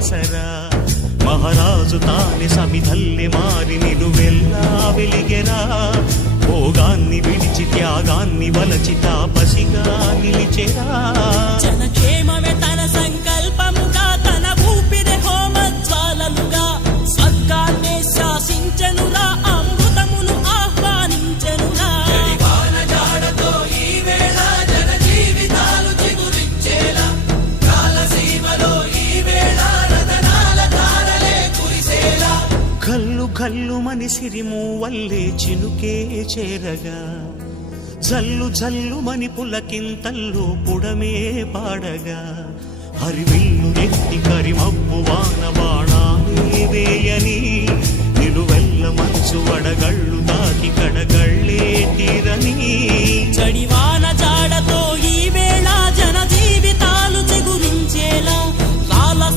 ఆసరా మహారాజు తానే సమిధల్లె మారి నిలువెల్లా వెలిగెరా భోగాన్ని విడిచి త్యాగాన్ని వలచి తాపసిగా నిలిచెరా జనక్షేమమే తన సంకల్పముగా తన ఊపిరి హోమజ్వాలలుగా స్వర్గాన్నే శాసించెనురా అమృతమును ఆహ్వానించెనురా జాడతో ఈ వేళ జన జీవితాలు చిగురించేలా కాలసీమలో ఈ వేళ రతనాల ధారలే కురిసేలా కల్లు కల్లు మని సిరిము వల్లే చినుకే చేరగా జల్లు జల్లు మని పులకింతల్లు పుడమే పాడగా హరివిల్లు నెత్తి కరిమబ్బు వాన బాణాలే వేయని నిలువెల్ల మనసు వడగళ్ళు తాకి కడగ